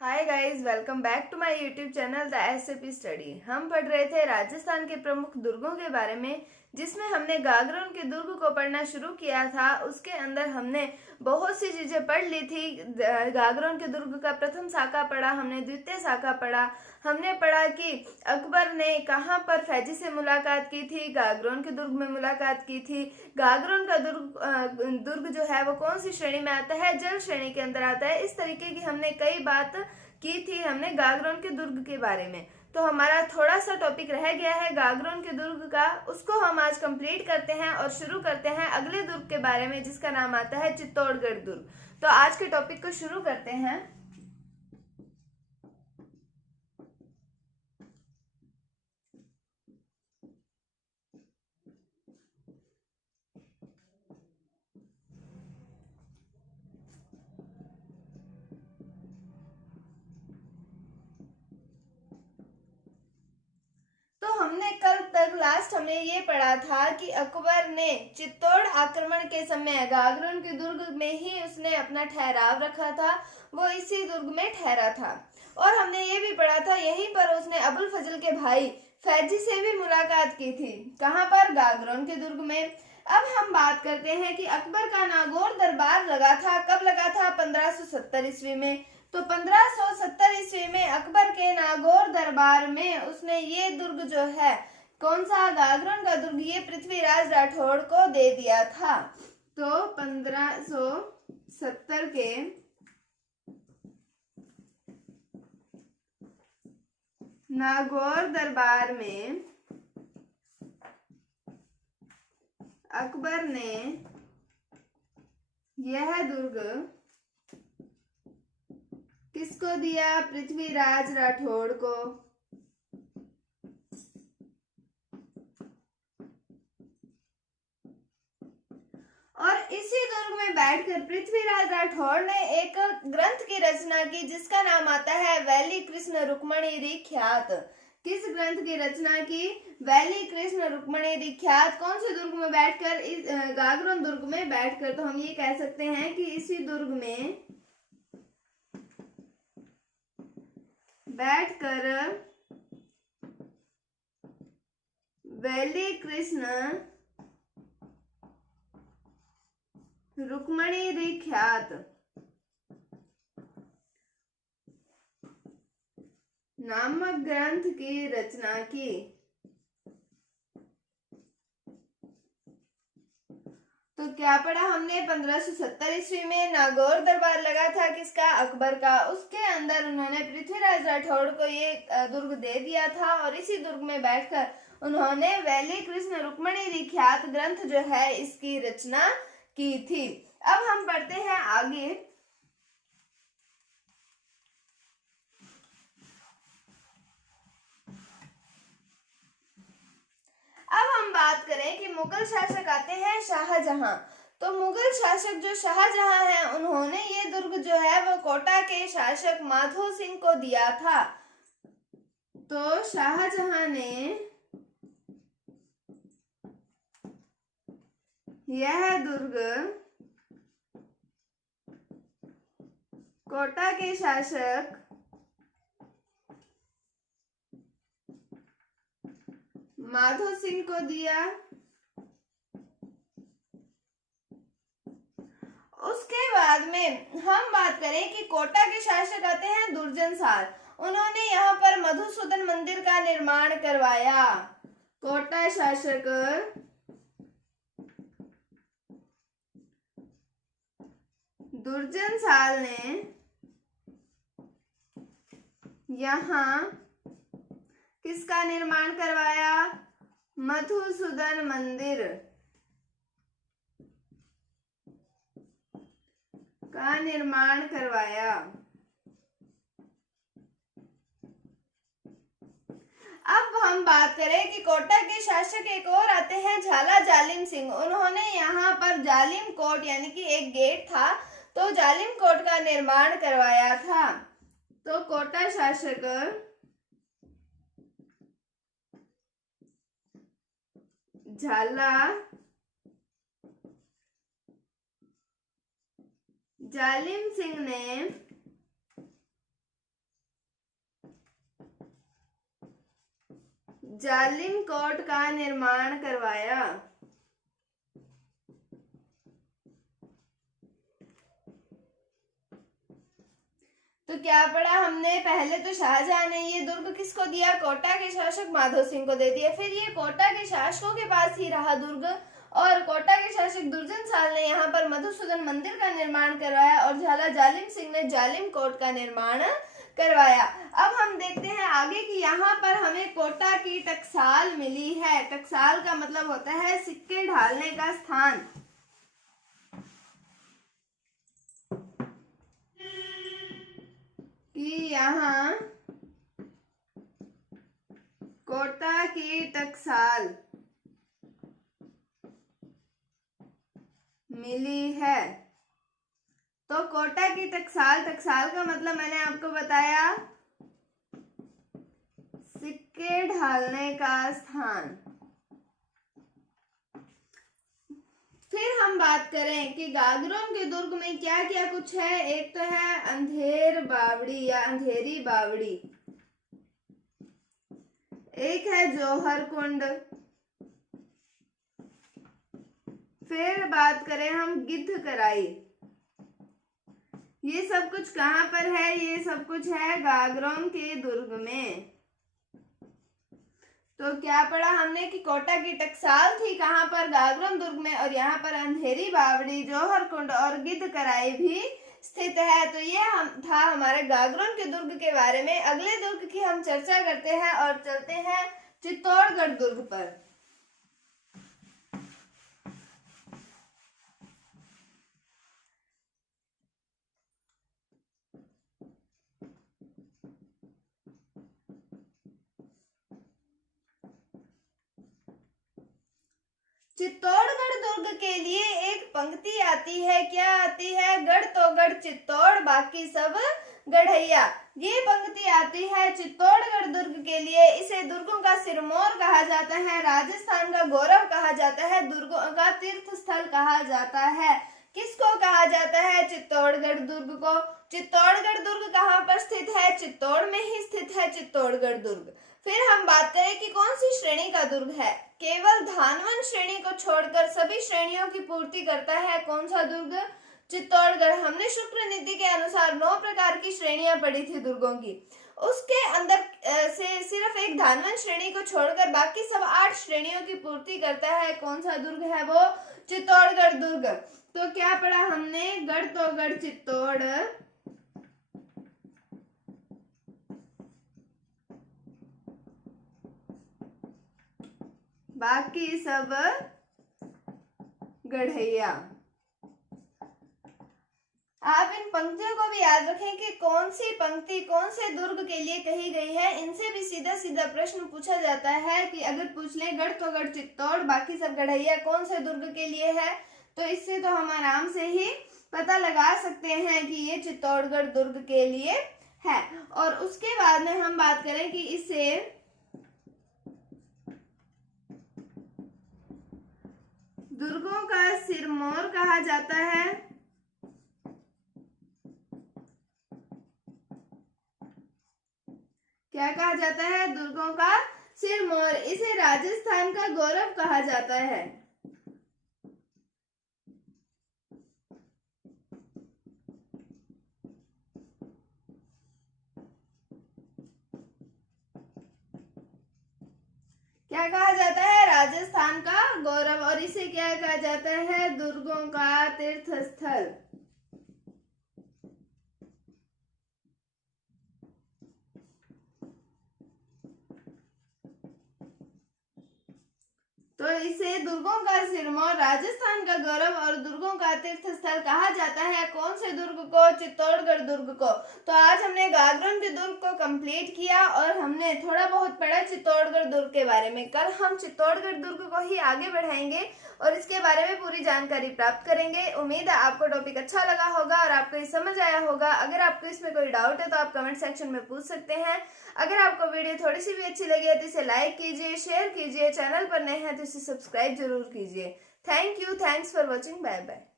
Hi guys, welcome back to my YouTube channel the SAP study. हम पढ़ रहे थे राजस्थान के प्रमुख दुर्गों के बारे में, जिसमें हमने गागरोन के दुर्ग को पढ़ना शुरू किया था। उसके अंदर हमने बहुत सी चीजें पढ़ ली थी। गागरोन के दुर्ग का प्रथम शाखा पढ़ा हमने, द्वितीय शाखा पढ़ा हमने, पढ़ा कि अकबर ने कहाँ पर फैजी से मुलाकात की थी, गागरोन के दुर्ग में मुलाकात की थी। गागरोन का दुर्ग जो है वो कौन सी श्रेणी में आता है? जल श्रेणी के अंदर आता है। इस तरीके की हमने कई बात की थी हमने गागरोन के दुर्ग के बारे में। तो हमारा थोड़ा सा टॉपिक रह गया है गागरोन के दुर्ग का, उसको हम आज कंप्लीट करते हैं और शुरू करते हैं अगले दुर्ग के बारे में, जिसका नाम आता है चित्तौड़गढ़ दुर्ग। तो आज के टॉपिक को शुरू करते हैं। तो हमने कल तक लास्ट हमने ये पढ़ा था कि अकबर ने चित्तौड़ आक्रमण के समय गागरोन के दुर्ग में ही उसने अपना ठहराव रखा था, वो इसी दुर्ग में ठहरा था। और हमने ये भी पढ़ा था यहीं पर उसने अबुल फजल के भाई फैजी से भी मुलाकात की थी। कहाँ पर? गागरोन के दुर्ग में। अब हम बात करते हैं कि अकबर का नागौर दरबार लगा था। कब लगा था? 1570 ईस्वी में। तो 1570 ईस्वी में अकबर के नागौर दरबार में उसने ये दुर्ग जो है, कौन सा? गागरोन का दुर्ग, ये पृथ्वीराज राठौड़ को दे दिया था। तो 1570 के नागौर दरबार में अकबर ने यह दुर्ग किसको दिया? पृथ्वीराज राठौड़ को। और इसी दुर्ग में बैठकर पृथ्वीराज राठौड़ ने एक ग्रंथ की रचना की, जिसका नाम आता है वैली कृष्ण रुक्मणी ख्यात। किस ग्रंथ की रचना की? वैली कृष्ण रुक्मणी ख्यात। कौन से दुर्ग में बैठकर? इस गागरोन दुर्ग में बैठकर। तो हम ये कह सकते हैं कि इसी दुर्ग में बैठकर वैली कृष्ण रुक्मणी ख्यात नामक ग्रंथ की रचना की। तो क्या पढ़ा हमने? 1570 ईस्वी में नागौर दरबार लगा था, किसका? अकबर का। उसके अंदर उन्होंने पृथ्वीराज राठौड़ को ये दुर्ग दे दिया था और इसी दुर्ग में बैठकर उन्होंने वैली कृष्ण रुक्मणी ख्यात ग्रंथ जो है इसकी रचना की थी। अब हम पढ़ते हैं आगे। अब हम बात करें कि मुगल शासक आते हैं शाहजहां। तो मुगल शासक जो शाहजहां हैं, उन्होंने ये दुर्ग जो है वो कोटा के शासक माधो सिंह को दिया था। तो शाहजहां ने यह दुर्ग कोटा के शासक माधो सिंह को दिया। उसके बाद में हम बात करें कि कोटा के शासक आते हैं दुर्जन सार। उन्होंने यहाँ पर मधुसूदन मंदिर का निर्माण करवाया। कोटा शासक दुर्जन साल ने यहाँ किसका निर्माण करवाया? मधुसूदन मंदिर का निर्माण करवाया। अब हम बात करें कि कोटा के शासक एक और आते हैं झाला जालिम सिंह। उन्होंने यहाँ पर जालिम कोट यानी कि एक गेट था, तो जालिम कोट का निर्माण करवाया था। तो कोटा शासक झाला जालिम सिंह ने जालिम कोट का निर्माण करवाया। तो क्या पढ़ा हमने, पहले तो शाहजहां ने ये दुर्ग किसको दिया, कोटा के शासक माधो सिंह को दे दिया। फिर ये कोटा के शासकों के पास ही रहा दुर्ग, और कोटा के शासक दुर्जन साल ने यहाँ पर मधुसूदन मंदिर का निर्माण करवाया और झाला जालिम सिंह ने जालिम कोट का निर्माण करवाया। अब हम देखते हैं आगे कि यहाँ पर हमें कोटा की टकसाल मिली है। टकसाल का मतलब होता है सिक्के ढालने का स्थान। कि यहाँ कोटा की टकसाल मिली है। तो कोटा की टकसाल, टकसाल का मतलब मैंने आपको बताया सिक्के ढालने का स्थान। फिर हम बात करें कि गागरोन के दुर्ग में क्या क्या कुछ है। एक तो है अंधेर बावड़ी या अंधेरी बावड़ी, एक है जौहर कुंड, फिर बात करें हम गिद्ध कराई। ये सब कुछ कहाँ पर है, ये सब कुछ है गागरोन के दुर्ग में। तो क्या पढ़ा हमने कि कोटा की टकसाल थी कहाँ पर, गागरोन दुर्ग में, और यहाँ पर अंधेरी बावड़ी, जौहर कुंड और गिद्ध कराई भी स्थित है। तो ये था हमारे गागरोन के दुर्ग के बारे में। अगले दुर्ग की हम चर्चा करते हैं और चलते हैं चित्तौड़गढ़ दुर्ग पर। चित्तौड़गढ़ दुर्ग के लिए एक पंक्ति आती है, क्या आती है, गढ़ तो गढ़ चित्तौड़ बाकी सब गढ़ैया। ये पंक्ति आती है चित्तौड़गढ़ दुर्ग के लिए। इसे दुर्गों का सिरमौर कहा जाता है, राजस्थान का गौरव कहा जाता है, दुर्गों का तीर्थ स्थल कहा जाता है। किसको कहा जाता है, चित्तौड़गढ़ दुर्ग को। चित्तौड़गढ़ दुर्ग कहाँ पर स्थित है, चित्तौड़ में ही स्थित है चित्तौड़गढ़ दुर्ग। फिर हम बात करें कि कौन सी श्रेणी का दुर्ग है, केवल धानवन श्रेणी को छोड़कर सभी श्रेणियों की पूर्ति करता है। कौन सा दुर्ग, चित्तौड़गढ़। हमने शुक्र नीति के अनुसार 9 प्रकार की श्रेणियां पढ़ी थी दुर्गों की, उसके अंदर से सिर्फ एक धानवन श्रेणी को छोड़कर बाकी सब 8 श्रेणियों की पूर्ति करता है। कौन सा दुर्ग है वो, चित्तौड़गढ़ दुर्ग। तो क्या पढ़ा हमने, गढ़ तो गढ़ चित्तौड़ बाकी सब गढ़ैया। आप इन पंक्तियों को भी याद रखें कि कौन सी पंक्ति कौन से दुर्ग के लिए कही गई है। इनसे भी सीधा सीधा प्रश्न पूछा जाता है कि अगर पूछ ले गढ़ तो गढ़ चित्तौड़ बाकी सब गढ़ैया कौन से दुर्ग के लिए है, तो इससे तो हम आराम से ही पता लगा सकते हैं कि ये चित्तौड़गढ़ दुर्ग के लिए है। और उसके बाद में हम बात करें कि इसे दुर्गों का सिरमौर कहा जाता है। क्या कहा जाता है, दुर्गों का सिरमौर। इसे राजस्थान का गौरव कहा जाता है। क्या कहा जाता है, राजस्थान का गौरव। और इसे क्या कहा जाता है, दुर्गों का तीर्थ स्थल। तो इसे दुर्गों का सिरमौर, राजस्थान का गौरव और दुर्गों का तीर्थ स्थल कहा जाता है। कौन से दुर्ग को, चित्तौड़गढ़ दुर्ग को। तो आज हमने गागरोन के दुर्ग को कंप्लीट किया और हमने थोड़ा बहुत पढ़ा चित्तौड़गढ़ दुर्ग के बारे में। कल हम चित्तौड़गढ़ दुर्ग को ही आगे बढ़ाएंगे और इसके बारे में पूरी जानकारी प्राप्त करेंगे। उम्मीद है आपको टॉपिक अच्छा लगा होगा और आपको ये समझ आया होगा। अगर आपको इसमें कोई डाउट है तो आप कमेंट सेक्शन में पूछ सकते हैं। अगर आपको वीडियो थोड़ी सी भी अच्छी लगी है तो इसे लाइक कीजिए, शेयर कीजिए, चैनल पर नए हैं तो इसे सब्सक्राइब जरूर कीजिए। Thank you, thanks for watching, bye bye.